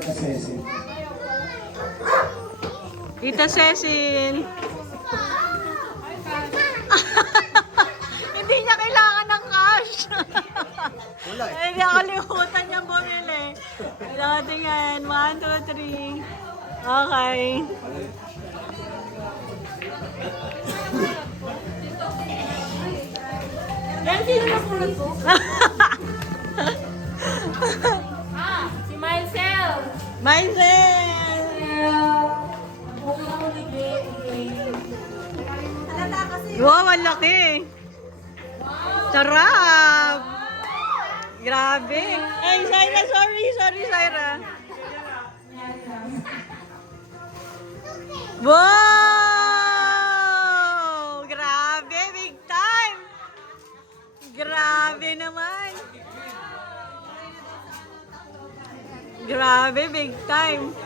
Tita Cecil. Tita Cecil. Hindi niya kailangan ng cash. Wala eh. Ay, nakalimutan niya bumili. Tingnan. 1, 2, 3. Okay. Yan, sino na pulot ko? Si Marcel! Maisel! Wow, ang laki! Sarap! Grabe! Ay, Syra, sorry, Syra. Wow! Grabe, big time! Grabe naman! Grabe, big time!